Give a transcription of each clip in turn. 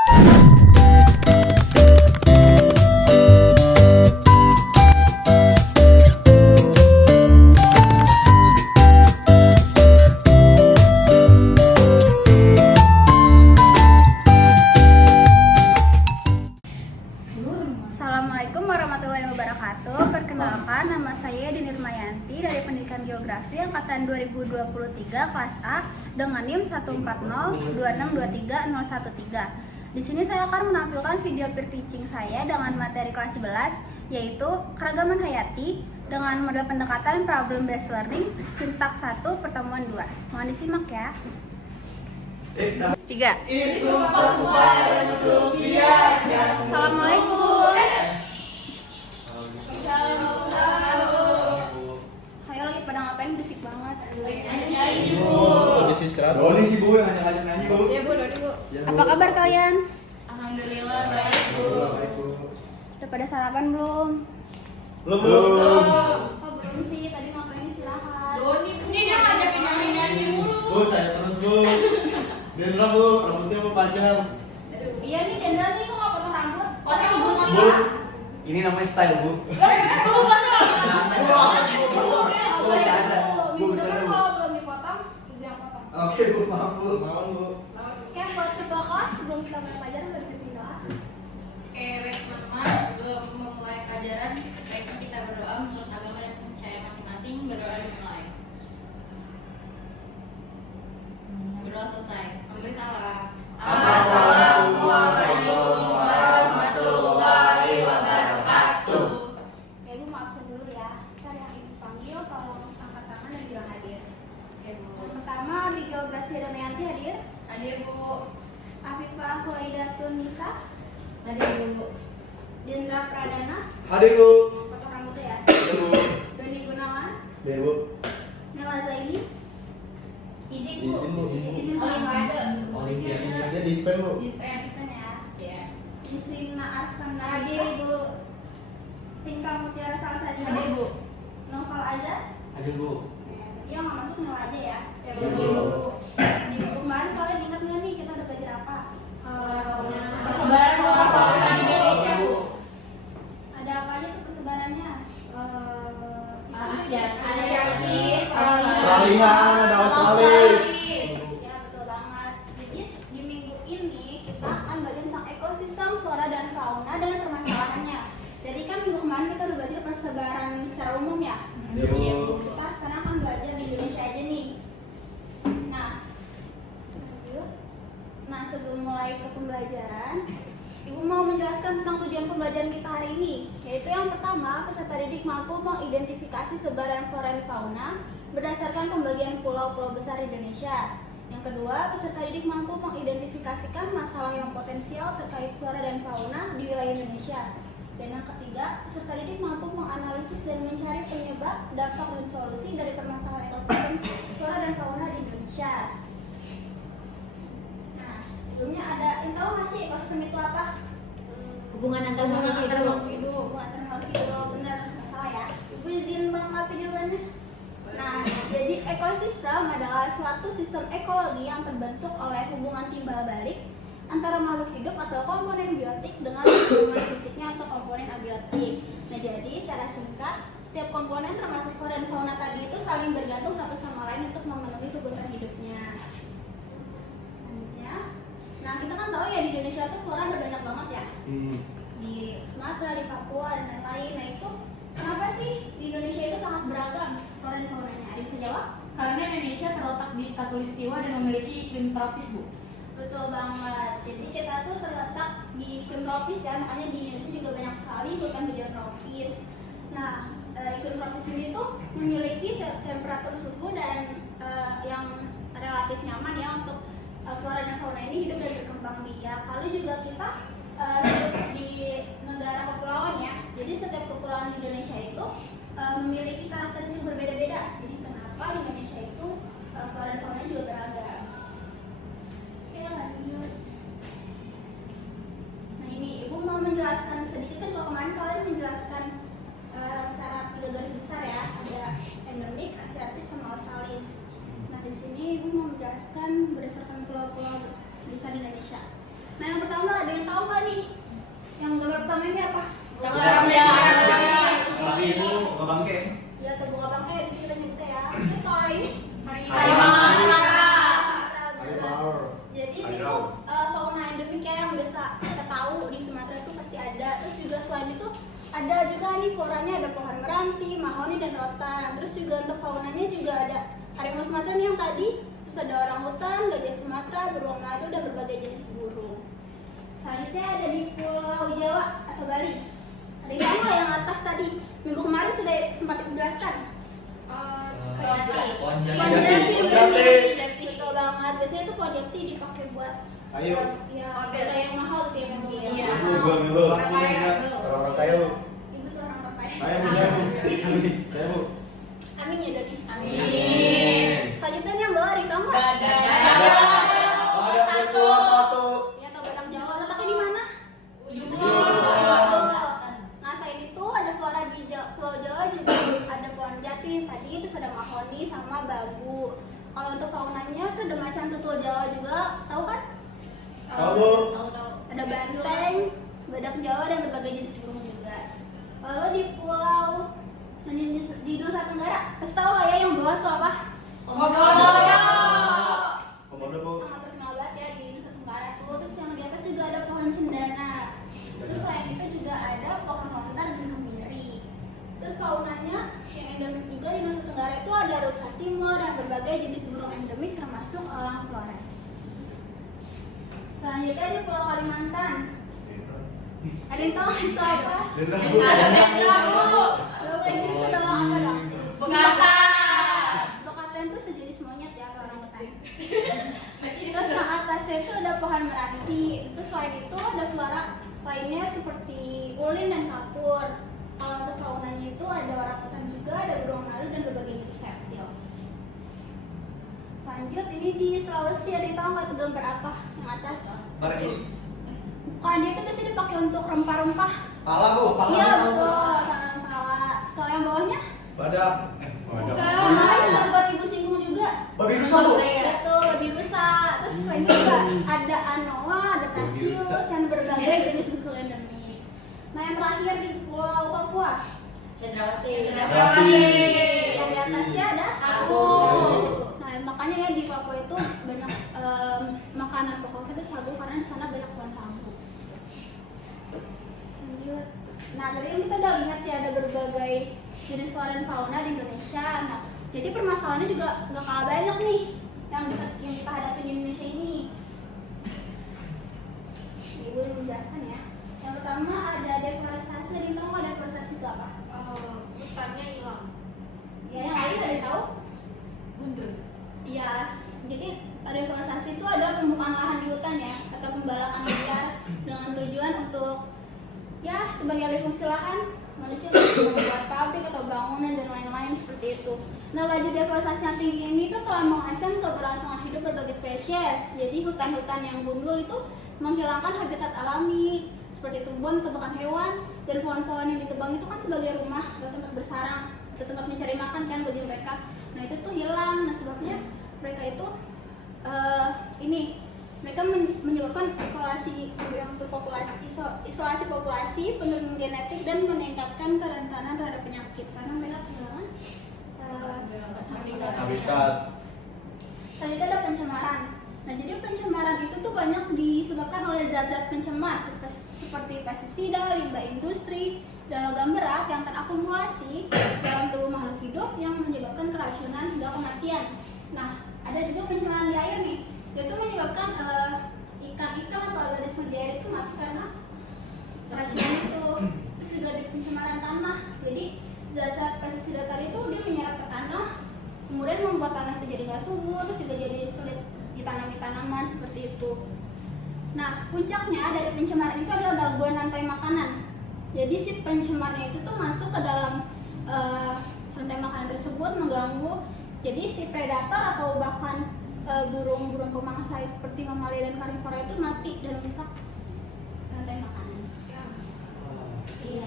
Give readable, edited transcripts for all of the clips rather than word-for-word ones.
Assalamualaikum warahmatullahi wabarakatuh. Perkenalkan, nama saya Dini Rumayanti dari Pendidikan Geografi Angkatan 2023 kelas A dengan NIM 14026230113. Di sini saya akan menampilkan video peer teaching saya dengan materi kelas 11 yaitu keragaman hayati dengan model pendekatan problem based learning sintaks 1 pertemuan 2. Mohon disimak ya. 3. Assalamualaikum. Ayo lagi pada ngapain, berisik banget. Kondisi istirahat. Doni sih Bu, ngajak-ngajak nyanyi Bu. Iya Bu, Doni Bu. Apa kabar kalian? Alhamdulillah baik Bu. Udah pada sarapan belum? Belum. Oh belum sih, tadi ngapain istirahat? Ini dia ngajakin nyanyi mulu. Bu, saya terus Bu. Dendra Bu, rambutnya mau panjang. Iya nih, Dendra nih kok nggak potong rambut? Potong Bu. Bu, ini namanya style Bu. Kamu masa Minggu depan kalau belum dipotong, ibu yang potong. Oke Bu, maaf Bu. Maaf Bu. Oke, buat ketua kelas sebelum kita mulai pelajaran udah dipimpin doa. baik teman-teman, sebelum memulai pelajaran, baiknya kita berdoa menurut agama dan percaya masing-masing. Berdoa dimulai. Berdoa selesai. Memberi salam. Assalamualaikum warahmatullahi wabarakatuh. Oke, Ibu mau absen dulu ya. Ntar yang Ibu panggil tolong angkat tangan dan bilang hadir. Oke Bu. Yang pertama, Abigail Gracia Damayanti hadir. Hadir Bu. Afifah Huwaidatun Nisa. Hadir Bu. Dendra Pradana. Hadir Bu. Potong rambutnya ya. Hadir Bu. Doni Gunawan. Hadir Bu. Nela Zaini. Izin Bu. Izin, Bu. Izin Olimpiade. Olimpiade dispen Bu. Dispen. Dispen ya. Ya. Nisrina Arfan hadir Ibu. Tingkah Mutiara Salsabila. Hadir Bu. Noval Azhar. Hadir Bu. Yang nggak masuk Nela aja ya. Ya Bu. Minggu kemarin kalian ingat nggak nih kita udah belajar apa? Persebaran flora fauna di Indonesia Bu. Ada apa aja tuh persebarannya? Asiatis, Peralihan ada Australis. Ya betul banget. Jadi di minggu ini kita akan belajar tentang ekosistem, flora dan fauna dan permasalahannya. Jadi kan minggu kemarin kita udah belajar persebaran secara umum ya. Iya, Bu. Kita sekarang akan belajar di Indonesia aja nih. Nah, lanjut. Nah sebelum mulai ke pembelajaran, Ibu mau menjelaskan tentang tujuan pembelajaran kita hari ini, yaitu yang pertama, peserta didik mampu mengidentifikasi sebaran flora dan fauna berdasarkan pembagian pulau-pulau besar di Indonesia. Yang kedua, peserta didik mampu mengidentifikasikan masalah yang potensial terkait flora dan fauna di wilayah Indonesia. Dan yang ketiga, peserta didik mampu menganalisis dan mencari penyebab, dampak, dan solusi dari permasalahan ekosistem flora dan fauna di Indonesia. Nah, sebelumnya ada yang tahu nggak sih ekosistem itu apa? Hubungan antar makhluk hidup. Hubungan antar makhluk hidup, benar, nggak salah ya. Ibu izin melengkapi jawabannya. Nah, jadi ekosistem adalah suatu sistem ekologi yang terbentuk oleh hubungan timbal balik antara makhluk hidup atau komponen biotik dengan hubungan fisiknya atau komponen abiotik. Nah, jadi secara singkat, setiap komponen termasuk flora dan fauna tadi itu saling bergantung satu sama lain untuk memenuhi kebutuhan hidupnya. Selanjutnya, nah kita kan tahu ya di Indonesia tuh flora ada banyak banget ya. Di Sumatera, di Papua, dan lain-lain. Nah itu kenapa sih di Indonesia itu sangat beragam flora dan faunanya? Ada yang bisa jawab? Karena Indonesia terletak di Khatulistiwa dan memiliki iklim tropis Bu. Betul banget. Jadi kita tuh terletak di iklim tropis ya, makanya di Indonesia juga banyak sekali hutan hujan tropis. Nah, iklim tropis ini tuh memiliki temperatur suhu dan yang relatif nyaman ya untuk flora dan fauna ini hidup dan berkembang biak. Lalu juga kita hidup di negara kepulauan ya. Jadi setiap kepulauan di Indonesia itu memiliki karakteristik berbeda-beda. Jadi kenapa di Indonesia itu flora dan fauna juga beragam. Oke, lanjut. Nah ini Ibu mau menjelaskan sedikit kan, kalau kemarin kalian menjelaskan secara 3 garis besar ya, ada endemik, asiatis, sama australis. Nah di sini Ibu mau menjelaskan berdasarkan pulau-pulau besar di Indonesia. Nah yang pertama ada yang tahu nggak nih? Yang gambar pertama ini apa? Tapi itu nggak bangke. Ya, atau bunga bangkai di sini kita nyebutnya ya. Terus kalau ini Harimau Sumatera. Harimau. Jadi itu Harimau. fauna endemik ya yang biasa kita tahu di Sumatera itu pasti ada. Terus juga selain itu ada juga nih floranya, ada pohon meranti, mahoni dan rotan. Terus juga untuk faunanya juga ada harimau Sumatera nih yang tadi. Terus ada orangutan, gajah Sumatera, beruang madu dan berbagai jenis burung. Selanjutnya ada di Pulau Jawa atau Bali. Ada yang tahu nggak yang atas tadi? Minggu kemarin sudah sempat dijelaskan. Pohon jati. Jati. Betul banget. Biasanya tuh pohon jati dipakai buat Ayo. ya ada yang mahal tuh yang Iya. Dulu. Orang kaya. Orang kaya bu. Ibu tuh orang kaya. Saya bu, saya bu. Saya bu. Amin ya Doni. Amin. Selanjutnya yang bawah di tahu nggak? Badai. Ada kecoa satu. Ya atau badak Jawa. Letaknya di mana? Ujung Betul. Nah selain itu ada flora di Pulau Jawa juga ada pohon jati tadi, terus ada mahoni sama bambu. Kalau untuk faunanya tuh ada macan tutul Jawa juga, tahu kan? Tahu bu. Tahu. Ada banteng, badak Jawa dan berbagai jenis burung juga. Lalu di pulau di Nusa Tenggara, kasih tahu lah ya yang bawah tuh apa? Komodo. Komodo bu. Sangat terkenal banget ya di Nusa Tenggara tuh. Terus yang di atas juga ada pohon cendana. Terus selain itu juga ada pohon lontar dan kemiri. Terus faunanya yang endemik juga di Nusa Tenggara itu ada rusa timur dan berbagai jenis burung endemik termasuk elang Flores. Selanjutnya di Pulau Kalimantan. Ada yang tahu itu apa? Dendam Yang bu. ada dendam, Bu. Lalu lagi itu adalah apa dong? Bekatan. Bekatan itu sejenis monyet ya kalau orang Bekatan. Terus yang atasnya itu ada pohon meranti. Terus selain itu ada flora lainnya seperti ulin dan kapur. Kalau untuk faunanya itu ada orangutan juga, ada beruang madu dan berbagai jenis reptil. Lanjut, ini di Sulawesi ada yang tahu nggak tuh gambar apa yang atas? Markis. Bukan, dia itu biasanya dipakai untuk rempah-rempah. Pala bu. Iya betul, sarang pala. Kalau yang bawahnya? Badak. Badak. Nah, bisa buat ibu singgung juga. Babi rusa bu. Betul, lebih besar. Terus selain itu juga ada anoa, ada tasius, dan berbagai jenis burung endemik. Nah yang terakhir di Pulau Papua, Cendrawasih. yang di atasnya ada Sagu. Nah makanya ya di Papua itu banyak makanan pokoknya itu sagu karena di sana banyak pohon sagu. Lanjut. Nah tadi kan kita udah lihat ya ada berbagai jenis flora dan fauna di Indonesia. Nah jadi permasalahannya juga nggak kalah banyak nih yang kita hadapi di Indonesia ini. Ibu yang menjelaskan ya. Yang pertama ada deforestasi. Ada yang tahu nggak deforestasi itu apa? Hutannya hilang. Ya yang lain ada yang tahu? Mundur. Iya, jadi deforestasi itu adalah pembukaan lahan di hutan ya, atau pembalakan liar dengan tujuan untuk ya sebagai alih fungsi lahan manusia bisa membuat pabrik atau bangunan dan lain-lain seperti itu. Nah, laju deforestasi yang tinggi ini tuh telah mengancam keberlangsungan hidup berbagai spesies. Jadi hutan-hutan yang gundul itu menghilangkan habitat alami seperti tumbuhan atau bahkan hewan, dan pohon-pohon yang ditebang itu kan sebagai rumah atau tempat bersarang atau tempat mencari makan kan bagi mereka. Nah itu tuh hilang. Nah sebabnya mereka itu mereka menyebabkan isolasi isolasi populasi, penurunan genetik dan meningkatkan kerentanan terhadap penyakit karena mereka kehilangan Habitat. Selanjutnya ada pencemaran. Nah jadi pencemaran itu tuh banyak disebabkan oleh zat-zat pencemar seperti pestisida, limbah industri, dan logam berat yang terakumulasi dalam tubuh makhluk hidup yang menyebabkan keracunan hingga kematian. Nah ada juga pencemaran di air nih. Dia itu menyebabkan ikan-ikan atau organisme di air itu mati karena keracunan itu. Terus juga ada pencemaran tanah. Jadi zat-zat pestisida tadi itu dia menyerap ke tanah, kemudian membuat tanah itu jadi nggak subur, terus juga jadi sulit ditanami tanaman seperti itu. Nah puncaknya dari pencemaran itu adalah gangguan rantai makanan. Jadi si pencemarnya itu tuh masuk ke dalam rantai makanan tersebut, mengganggu. Jadi si predator atau bahkan burung-burung pemangsa seperti mamalia dan karnivora itu mati dan rusak rantai makanan. Iya.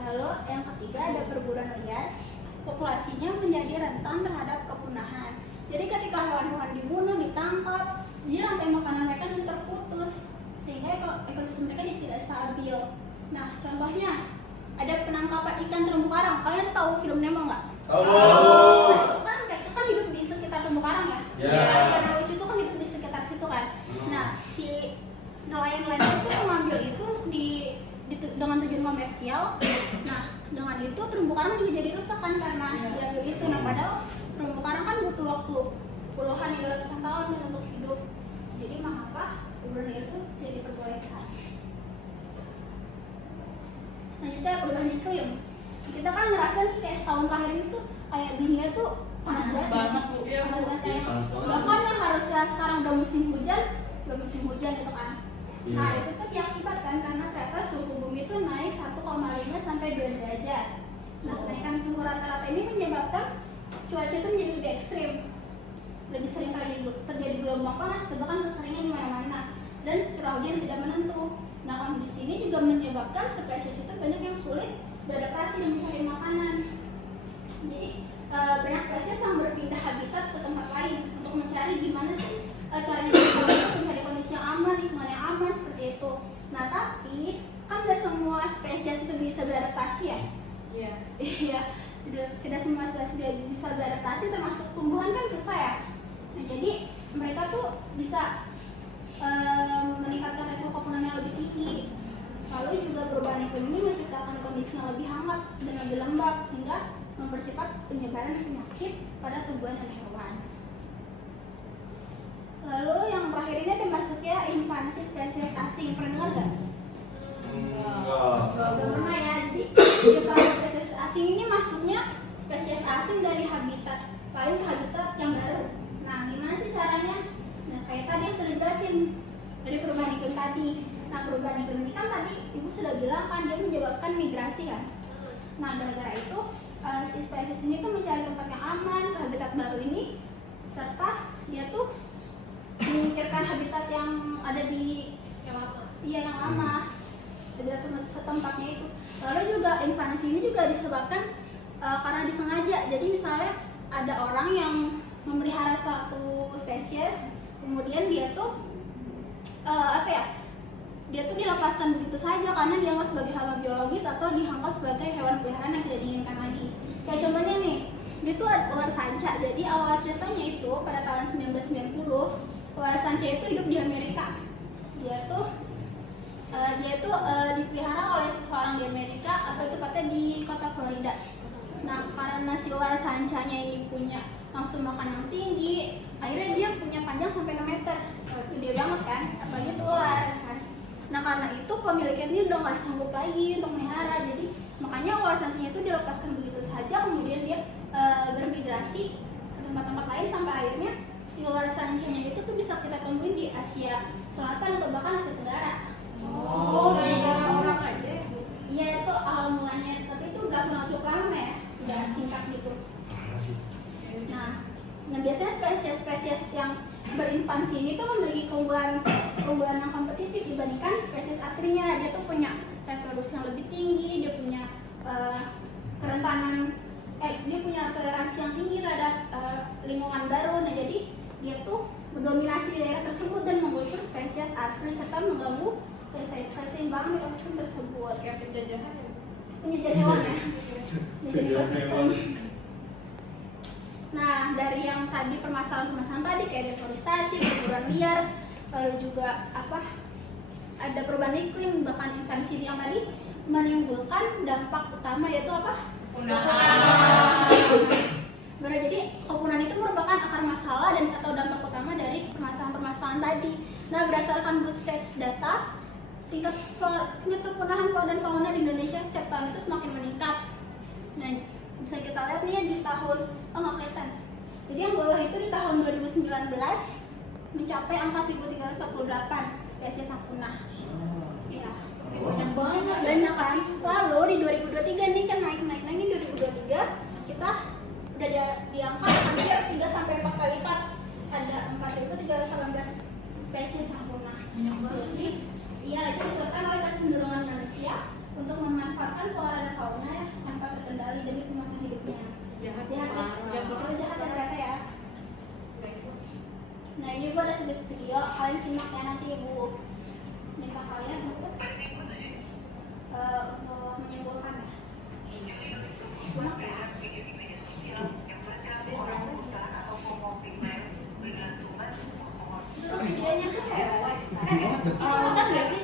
Lalu yang ketiga ada perburuan liar. Populasinya menjadi rentan terhadap kepunahan. Jadi ketika hewan-hewan dibunuh, ditangkap, jadi rantai makanan mereka juga terputus. menangkap ikan terumbu karang. Kalian tahu film Nemo nggak? Tahu. Kan mereka kan hidup di sekitar terumbu karang ya. Ya. Ikan lucu itu kan hidup di sekitar situ kan. Nah, si nelayan-nelayan itu mengambil itu dengan tujuan komersial. Nah, dengan itu terumbu karang juga jadi rusak kan karena diambil itu. Nah, padahal terumbu karang kan butuh waktu puluhan hingga ratusan tahun kan untuk hidup. Jadi mengapa perubahan itu tidak diperbolehkan? Selanjutnya perubahan iklim. Kita kan ngerasain kayak setahun terakhir itu kayak dunia tuh panas banget Bu. Panas banget kayak bahkan yang harusnya sekarang udah musim hujan gitu kan. Nah itu tuh diakibatkan karena ternyata suhu bumi itu naik 1,5 sampai 2 derajat. Nah kenaikan suhu rata-rata ini menyebabkan cuaca itu menjadi lebih ekstrim, lebih sering terjadi gelombang panas, bahkan kekeringan di mana-mana dan curah hujan tidak menentu. Nah kondisi ini juga menyebabkan spesies itu banyak yang sulit beradaptasi dan mencari makanan. Jadi banyak spesies yang berpindah habitat ke tempat lain untuk mencari gimana sih caranya mencari kondisi yang aman, lingkungan yang aman seperti itu. Nah tapi kan gak semua spesies itu bisa beradaptasi ya. Iya. Tidak semua spesies bisa beradaptasi, termasuk tumbuhan kan susah ya. Nah jadi mereka tuh bisa meningkatkan resiko kepunahan yang lebih tinggi. Lalu juga perubahan iklim ini menciptakan kondisi yang lebih hangat dan lebih lembab sehingga mempercepat penyebaran penyakit pada tumbuhan dan hewan. Lalu yang terakhir ini ada masuknya invasi spesies asing. Pernah dengar nggak? Nggak pernah ya. Jadi invasi spesies asing ini masuknya spesies asing dari habitat lain ke habitat yang baru. Nah gimana sih caranya? Nah kayak tadi yang sudah jelasin dari perubahan iklim tadi. Nah perubahan iklim ini kan tadi ibu sudah bilang kan dia menyebabkan migrasi kan. Nah gara-gara itu si spesies ini tuh mencari tempat yang aman ke habitat baru ini, serta dia tuh menyingkirkan habitat yang ada di yang lama, habitat setempatnya itu. Lalu juga invasi ini juga disebabkan karena disengaja. Jadi misalnya ada orang yang memelihara suatu spesies, kemudian dia tuh dia tuh dilepaskan begitu saja karena dianggap sebagai hama biologis atau dianggap sebagai hewan peliharaan yang tidak diinginkan lagi. Kayak contohnya nih, dia tuh ular sanca. Jadi awal ceritanya itu pada tahun 1990, ular sanca itu hidup di Amerika. Dia tuh dipelihara oleh seseorang di Amerika, atau tepatnya di kota Florida. Nah, karena si ular sancanya ini punya nafsu makan yang tinggi, akhirnya dia punya panjang sampai 6 meter. Gede banget kan, apalagi itu ular kan. Nah karena itu pemiliknya ini udah nggak sanggup lagi untuk melihara, jadi makanya ular sancanya itu dilepaskan begitu saja, kemudian dia bermigrasi ke tempat-tempat lain sampai akhirnya si ular sancanya itu tuh bisa kita temuin di Asia Selatan atau bahkan Asia Tenggara. Gara-gara orang aja. Iya itu awal mulanya, tapi itu berlangsung cukup lama ya, udah singkat gitu. Nah biasanya spesies-spesies yang berinvasi ini tuh memiliki keunggulan yang kompetitif dibandingkan spesies aslinya. Dia tuh punya reproduksi yang lebih tinggi, dia punya dia punya toleransi yang tinggi terhadap lingkungan baru. Nah jadi dia tuh mendominasi di daerah tersebut dan menggusur spesies asli serta mengganggu keseimbangan ekosistem tersebut. Kayak penjajahan hewan ya, menjadi ekosistem. Nah dari yang tadi permasalahan tadi kayak deforestasi, perburuan liar, lalu juga ada perubahan iklim, bahkan invasi yang tadi menimbulkan dampak utama yaitu jadi kepunahan itu merupakan akar masalah dan atau dampak utama dari permasalahan tadi. Nah berdasarkan Blue Stage data, tingkat kepunahan flora dan fauna di Indonesia setiap tahun itu semakin meningkat. Nah bisa kita lihat nih di tahun nggak kelihatan. Jadi yang bawah itu di tahun 2019 mencapai angka 1.348 spesies yang punah. Iya. Banyak kan. Lalu di 2023 nih kan naik di 2023 kita udah di angka hampir 3 sampai 4 kali lipat. Ada 4.318 spesies yang punah. Jadi iya itu disebabkan oleh kecenderungan manusia untuk memanfaatkan flora dan fauna tanpa terkendali demi kemasan hidupnya. Jahat ya ternyata ya. Nah ini ibu ada sedikit video, kalian simak ya nanti ibu nikah kalian untuk menyimpulkan ya. Orang nggak sih?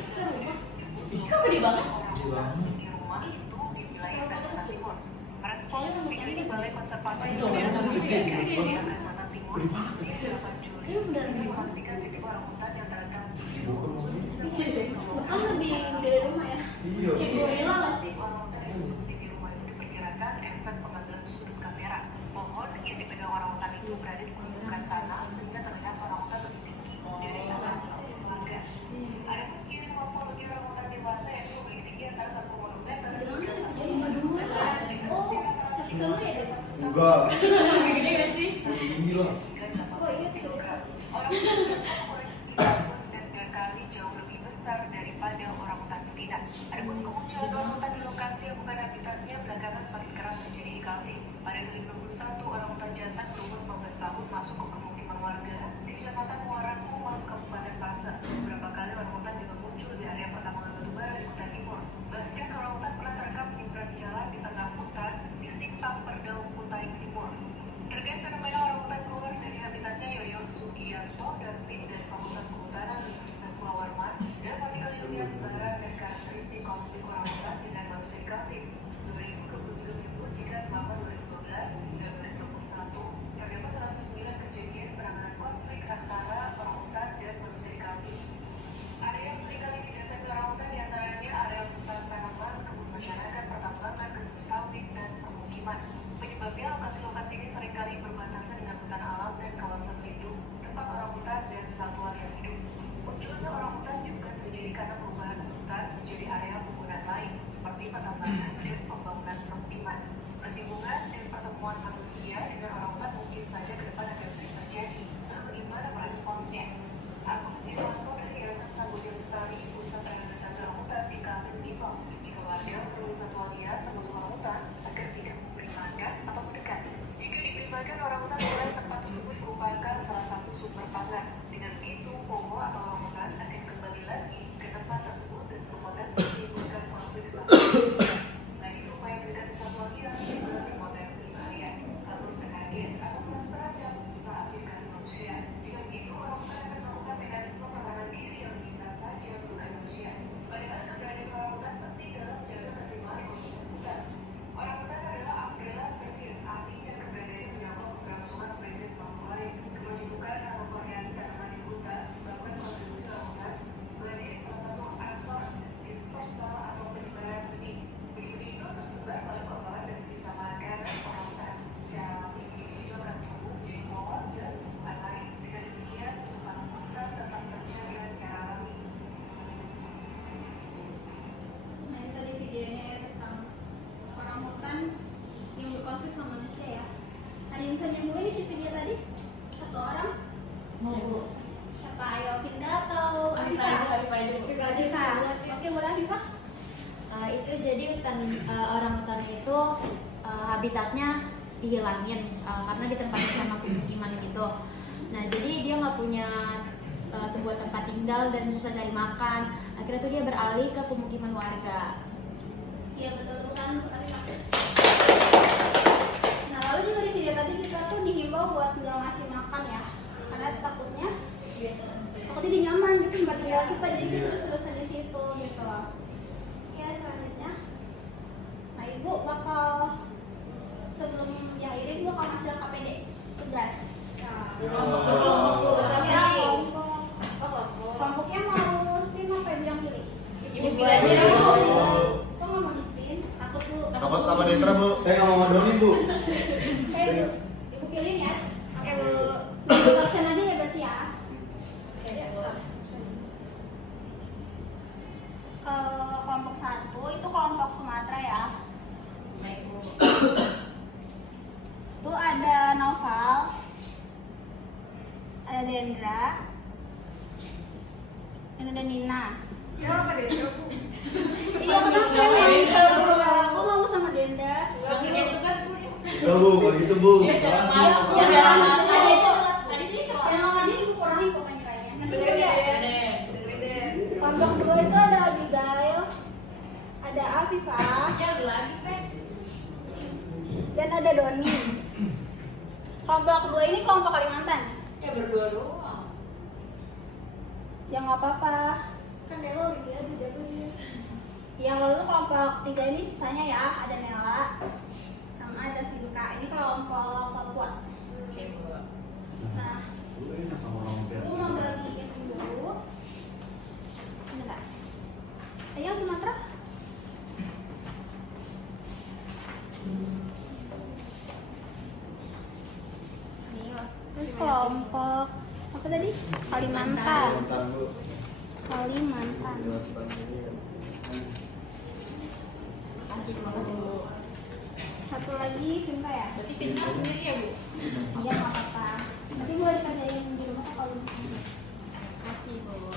Kok gede banget? Di rumah itu di wilayah Kalimantan Timur. Respons video di Balai Konservasi Budaya Kalimantan Timur di 8 Juli dengan memastikan titik orangutan yang terekam Kan lebih dari rumah ya. Iya. Kayak gorila nggak sih? orangutan eksekusi di rumah itu diperkirakan efek pengambilan sudut kamera. Pohon yang dipegang orangutan itu berada di gundukan tanah sehingga terlihat orangutan lebih tinggi dari atap keluarga. Ada pun ciri morfologi orangutan dewasa yang memiliki tinggi antara 1,2 meter dan 1,2 meter dengan Oh, usia rata-rata sakit dulu ya deh. Enggak. Gede nggak sih? Tinggi lah. Oh iya tuh. Orangutan jantan memiliki sekitar 2 kali jauh lebih besar daripada orangutan betina. Adapun kemunculan orangutan di lokasi yang bukan habitatnya belakangan semakin kerap terjadi di Kaltim. Pada 2021, orangutan jantan berumur 15 tahun masuk ke permukiman warga di Kecamatan Muara Kumam, Kabupaten Pasir. Beberapa kali orangutan juga muncul di area pertambangan batubara di Kutai Timur. Bahkan orangutan pernah terekam menyeberang jalan di tengah hutan di Simpang Perdau, Kutai Timur. Terkait fenomena orangutan keluar dari habitatnya, Yoyon Sugianto dan tim dari Fakultas Kehutanan Universitas Pulau Warman dalam artikel ilmiah Sebaran dan Karakteristik Konflik Orangutan dengan Manusia di Kaltim 2023 menyebut jika selama 2012 hingga 2021 terdapat 109 kejadian penanganan konflik antara orangutan dan manusia di Kaltim. Area yang seringkali didatangi orangutan diantaranya area hutan tanaman, kebun masyarakat, pertambangan, kebun sawit, dan permukiman. Penyebabnya lokasi-lokasi ini seringkali berbatasan dengan hutan alam dan kawasan lindung, tempat orangutan dan satwa yang hidup. Munculnya orangutan juga terjadi karena perubahan hutan menjadi area penggunaan lain, seperti pertambangan dan pembangunan permukiman. Bersinggungan dan pertemuan manusia dengan orangutan mungkin saja ke depan akan sering terjadi. Nah, bagaimana meresponsnya? Agus Irwanto dari Yayasan Samboja Lestari, Pusat Rehabilitasi Orangutan di Kaltim Dipang, jika warga perlu satwa liar termasuk orangutan agar tidak memberi makan atau mendekat. Jika diberi makan, orangutan menilai tempat tersebut merupakan salah satu sumber pangan. Dengan begitu, pongo atau orangutan akan kembali lagi ke tempat tersebut dan berpotensi menimbulkan konflik satu manusia. Selain itu, upaya mendekati satwa liar juga berpotensi bahaya. Satu bisa kaget atau merasa terancam saat mendekati manusia. Jika begitu, orangutan akan melakukan mekanisme pertahanan diri yang bisa saja melukai manusia. Padahal keberadaan orangutan penting dalam menjaga keseimbangan ekosistem hutan. Orangutan adalah umbrella spesies, artinya keberadaan menyokong keberlangsungan spesies makhluk lain. Kemajemukan atau variasi tanaman di hutan sebabkan kontribusi orangutan sebagai salah satu aktor dispersal atau penyebaran benih. Benih-benih itu tersebar melalui kotoran dan sisa makanan orangutan. Secara alami, benih itu akan tumbuh menjadi pohon dan tumbuhan lain. Dengan demikian, tutupan hutan tetap terjaga secara alami. Nah ini tadi videonya ya tentang orangutan yang berkonflik sama manusia ya. Ada yang bisa nyambungin si video tadi? Satu orang? Mau Siapa? Ayo Vinda atau Afifah? Afifah. Oke, boleh Afifah? Itu jadi orangutan itu habitatnya dihilangin karena ditempatin sama pemukiman gitu. Nah jadi dia nggak punya buat tempat tinggal dan susah cari makan. Akhirnya tuh dia beralih ke pemukiman warga. Iya betul kan untuk Afifah. Nah lalu juga di video tadi kita tuh dihimbau buat nggak ngasih makan ya, karena takutnya dia nyaman di tempat tinggal kita, jadi kita terus terusan di situ gitu loh. Ya selanjutnya, nah ibu bakal sebelum diakhiri ibu bakal ngasih KPD tugas. Kelompoknya mau spin apa ibu yang pilih? Ibu pilih aja ya, Bu. Kok nggak mau di spin? Takut bu. Takut sama Dendra, Bu. Saya nggak mau ngadongin, Bu. Ibu pilih ya. Oke bu. Ibu absen aja ya berarti ya. Kelompok 1 itu kelompok Sumatera ya. Baik, Bu. Itu ada Noval, ada Dendra, dan ada Nina. Ya, apa deh? Iya kenapa? Aku mau sama Dendra. Gak kerjain tugas, Bu. Ya, Bu, kalau gitu, Bu. Dia cara Kelas, Bu. masuk. Ya, Dia cara masuk. masuk. Tadi aja telat. Tadi dia Yang cepat. nomornya ibu kurangin pokoknya kayaknya. Nanti Udah, ya. udah. Kelompok 2 itu ada Abigail, ada Afifah, Ya, udah lagi, Pak. dan ada Doni. Kelompok 2 ini kelompok Kalimantan. Ya berdua doang. Ya nggak apa-apa. Kan Nela udah dia jago dia. Ya lalu kelompok 3 ini sisanya ya ada Nela sama ada Vinka. Ini kelompok Papua. Oke, Bu. Nah, Lu enak sama orang tua. aku mau bagiin dulu. Sebentar. Ayo Sumatera. Ayo. Terus kelompok apa tadi? Kalimantan. Bentar, Bu. Kalimantan. Makasih, makasih, Bu. Satu lagi Vinka ya? Berarti pintar sendiri ya, Bu? Iya nggak apa-apa. Tapi boleh dikerjain di rumah kalau misalnya. Makasih, Bu.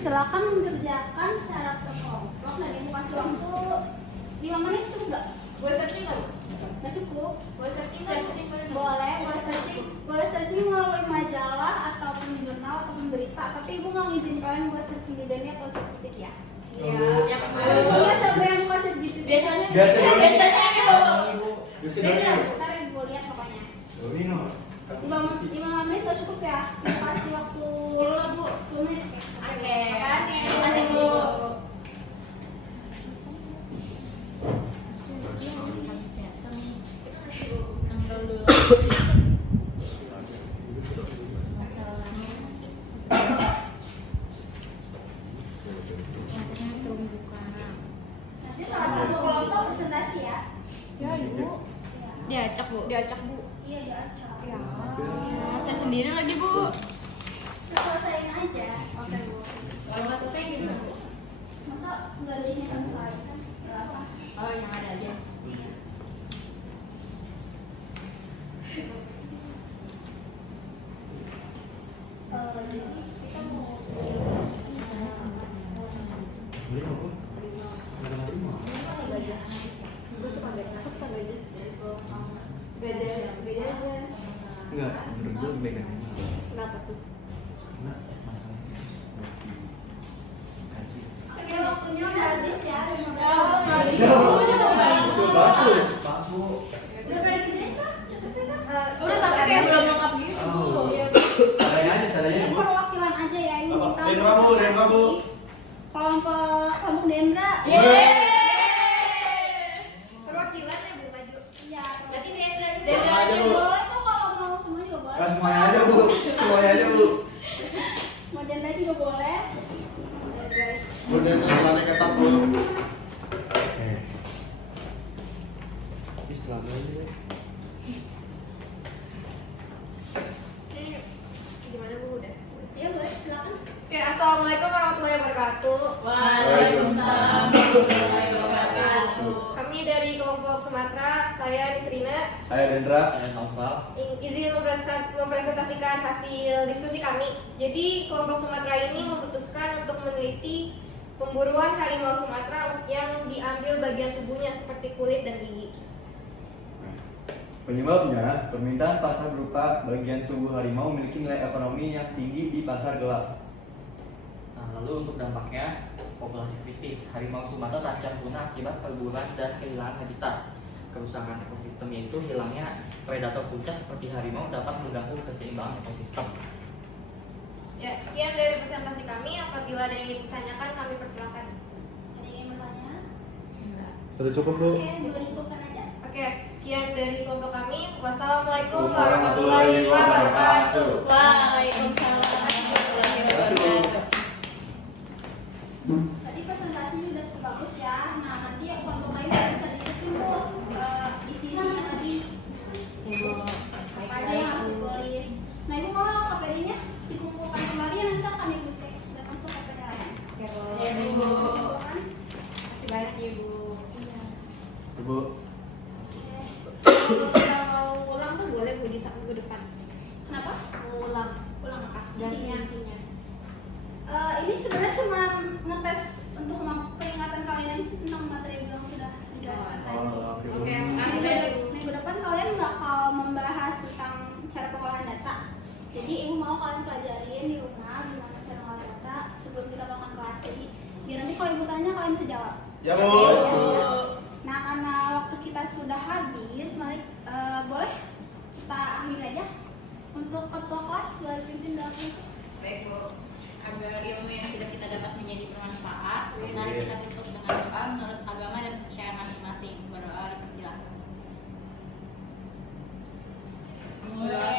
Silakan mengerjakan secara terkelompok dan ibu kasih waktu 5 menit cukup nggak? Gue searching nggak, Bu? Nggak cukup. Boleh searching nggak? Boleh searching melalui majalah ataupun di jurnal ataupun berita. Tapi ibu nggak ngizin kalian buat searching di dunia atau ChatGPT ya. Iya. Iya sampai yang buka ChatGPT. Biasanya Biasanya nih, Bu. Bisa Jadi dong. ntar ibu lihat pokoknya. Domino. 5 menit nggak cukup ya. Ibu kasih waktu 10 menit. Oke. Makasih. Makasih, Bu. Ambil dulu. Nanti salah satu kelompok presentasi ya. Ya ibu. Diacak, Bu. Diacak bu. Iya diacak. Ya. Saya sendiri lagi, Bu. Selesaiin aja. Oke bu. Kalau nggak selesai gimana, Bu? Masa nggak ada isinya selesai kan? Nggak apa. Oh, yang ada aja. Jadi kita mau Beli apa? Ada lima. Beda aja. Enggak, menurut gue beda. Kenapa tuh? Karena masalahnya kaji. Oke, waktunya udah habis ya. 15 Coba tuh, Pak Bu. Udah pada kerjain kah? Udah selesai kah? Udah, tapi kayak belum lengkap gitu. Oh. Iya. Salahnya Ini Bu. perwakilan aja ya. Ini Apa? kita Dendra, Bu, Dendra, Bu. kelompok Dendra. Perwakilan ya bu maju. Iya. Berarti Dendra Sama aja, Bu. Boleh kok kalau mau semua juga boleh. Nah, semuanya aja Bu. Semuanya aja Bu. Mau Dendra juga boleh. Ya, guys. Udah mana ketat Bu. Islam aja. Gimana bu udah? Iya boleh, silakan. Oke, assalamualaikum warahmatullahi wabarakatuh. Waalaikumsalam warahmatullahi wabarakatuh. Kami dari kelompok Sumatera, saya Nisrina. Saya Dendra. Izin mempresentasikan hasil diskusi kami. Jadi kelompok Sumatera ini memutuskan untuk meneliti pemburuan harimau Sumatera yang diambil bagian tubuhnya seperti kulit dan gigi. Penyebabnya, permintaan pasar berupa bagian tubuh harimau memiliki nilai ekonomi yang tinggi di pasar gelap. Nah, lalu untuk dampaknya, populasi kritis harimau Sumatera terancam punah akibat perburuan dan kehilangan habitat. Kerusakan ekosistem yaitu hilangnya predator puncak seperti harimau dapat mengganggu keseimbangan ekosistem. Ya, sekian dari presentasi kami. Apabila ada yang ingin ditanyakan, kami persilakan. Ada yang ingin bertanya? Sudah cukup Bu. Oke, juga disebutkan aja. Oke, sekian dari kelompok kami. Wassalamualaikum Warahmatullahi warahmatullahi wabarakatuh. Waalaikumsalam warahmatullahi wabarakatuh. Tadi presentasinya udah cukup bagus ya. Nah, nanti yang kelompok lain bisa diikutin tuh isi-isinya tadi. Apa aja yang harus ditulis. Nah, ibu mau KPD-nya dikumpulkan kembali nanti akan ibu cek sudah masuk KPD lain. Ya, Bu. Ya, Bu. Kumpulkan. Terima kasih banyak, Ibu. Iya. Bu. Kalau mau ulang tuh boleh Bu di minggu depan. Kenapa? Mau ulang. Ulang apa? Isinya. Ini sebenarnya cuma ngetes untuk peringatan kalian aja sih tentang materi yang sudah dijelaskan tadi. Oke, Minggu depan kalian bakal membahas tentang cara pengolahan data. Jadi ibu mau kalian pelajarin di rumah gimana cara mengolah data sebelum kita melakukan kelas. Jadi biar nanti kalau ibu tanya kalian bisa jawab. Ya Bu. Nah karena waktu kita sudah habis, mari boleh kita akhiri aja untuk Untuk ketua kelas boleh pimpin doakan itu. Baik Bu, agar ilmu yang sudah kita dapat menjadi bermanfaat, Amin. mari kita tutup dengan doa menurut agama dan kepercayaan masing-masing. Berdoa dipersilakan. Berdoa